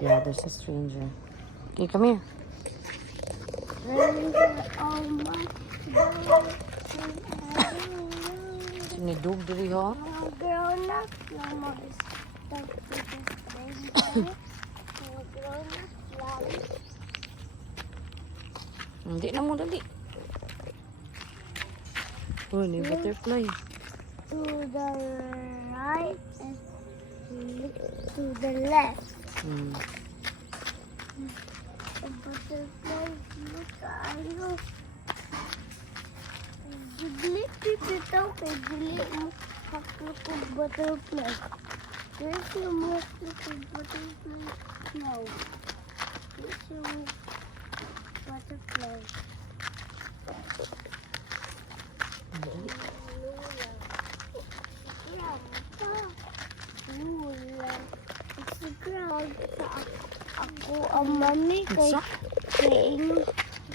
Yeah, there's a stranger. Okay, come here. Sinidog diri ha. Hindi na mo dali. Oh, ni butterfly. To the right and to the left. A butterfly, look ayo. Gili pipitaw kay gili mo haklukog butterfly. There's yung haklukog butterfly now. There's yung butterfly. It's the ground. Ako ang mami kay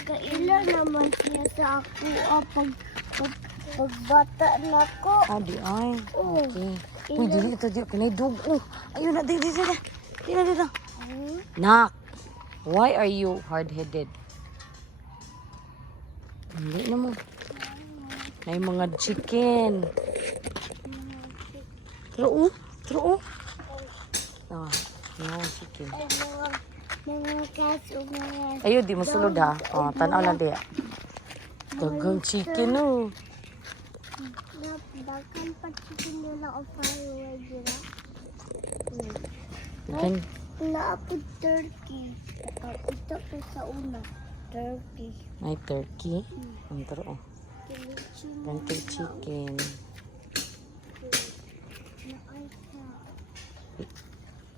kailan naman siya sa ako pagbata na ko. Adi ay. Oh. Okay. Uy, dili ito di kinidog. Oh, ayun na dili dili. Dili dili. Nak. Why are you hard-headed? Hindi na mo. May mga chicken. True. Ah, no chicken. Mga cats o mga... Ayun, di mo sulod ha. Oh, tanaw lang diya. Dagang chicken oh. Dagan pa chicken nila o firewood nila. Dagan. Naapod turkey. Ito po sa una. Turkey. May turkey. Ang taro. Ganti chicken.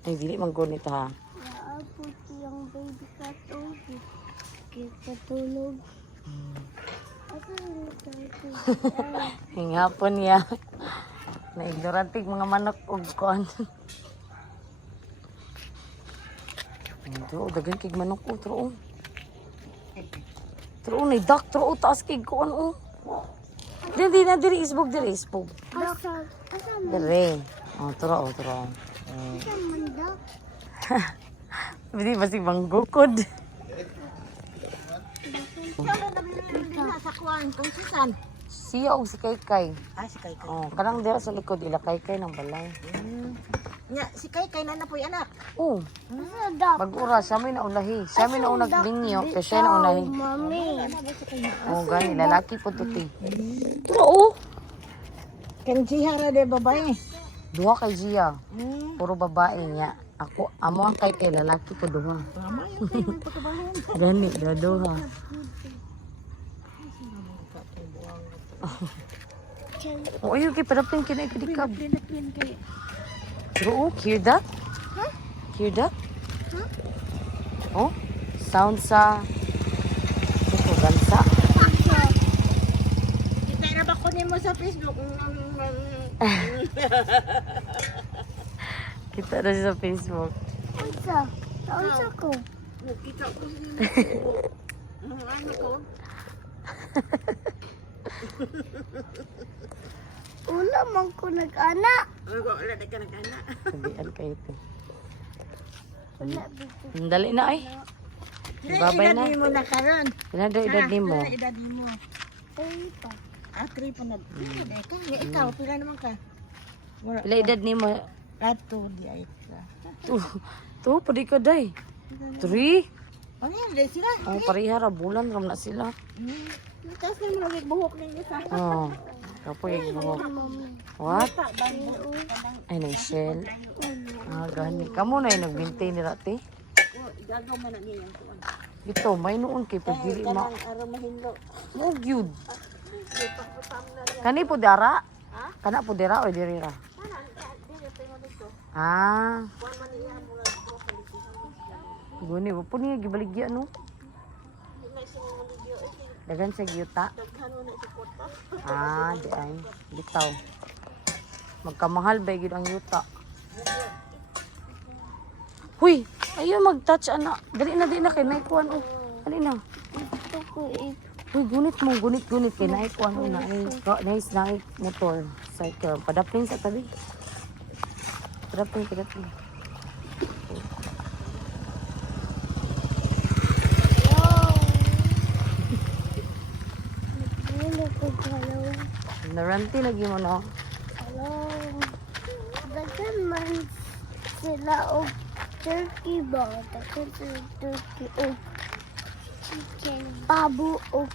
Ay, dili man gunit ha. Naapod yung baby cat o katulog. Ako yung turkey. Hingapon niya. Na-ignorantig mga manok o kuan. Tro, dagan kig manok o, tro. Tro, na duck, tro, taas kig kuan o. Dili na, dili isbog. Asa Dili. Oh, tro. mandak? Hindi ba si Banggukod? Sa kuwan, kung sisan. Siya o si Kaykay. Si Kaykay. Oh, kanang dira sa likod, ila Kaykay ng balay. Nya, si Kaykay na po anak. Oh, Asa dak? mag-ura, siya may naulahi. Siya may naunag lingyo, pero siya naulahi. Mami. Oh, gani, lalaki po tuti. Oo. Kan jihara de babae. Duha kay Gia. Puro babae niya. Ako, amo ang Kaykay, lalaki ko duha. Mama, yung kayo may pagkabahan. Gani, duha. Oh, ayun, kay parapin kinay kadikab. Pinapin kay. Pero oh, hear that? Hear that? Oh, sound sa gansa. Kita na ba kunin mo sa Facebook? Kita na siya sa Facebook. Asa ko? Kita ko sa ano ko? Una man ko nag-ana. Wala na ka nag-ana. Sabihan kayo ito. Wala bito. Dali na ay. Babay na. Edad mo na karon. Pinada edad ni mo. Edad mo. Ay pa. 3 pa na. Ikaw, pila naman ka? Pila edad ni mo? Ato, di ay ka. Tu, pwede ka day. 3? Ano yan, di sila? Oh, parihara, bulan ram na sila. Tapos na mo naging buhok ninyo sa Oh, kapoy mo. What? Ay, na shell. Ah, gani. Kamu na yung nagbintay ni Rati. Igagaw man na niya yung tuwan. Ito, may noon kay pagdili ma. Araw mahinlo. Mo gyud. Kani po dara? Kana po dira o dirira? Ah. Guni po niya gibaligya no. Dagan sa giyuta. Ah, di ay. Bitaw. Magkamahal ba gyud ang yuta? Huy, ayaw mag-touch ana. Dali na kay naikuan o. Dali na. Ito ko Uy, gunit kay naikuan o na. Nice na motor. Cycle. Padapling sa tabi. Padapling. Naranti lagi mo, no? Hello. Daghan man sila og turkey ba? Daghan sila turkey og chicken. Pabo og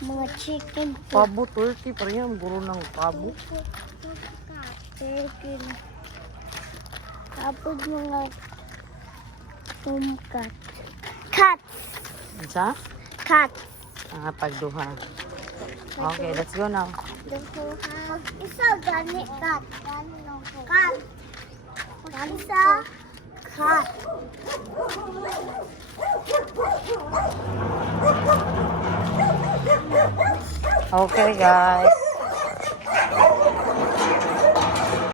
mga chicken. Pabo, turkey, parang guro ng pabo. Turkey. Tapos mga tomcat. Cat. Sa? Cat. Pagduha. Okay, let's go now. Isa gani cat. Cat. Isa cat. Okay, guys.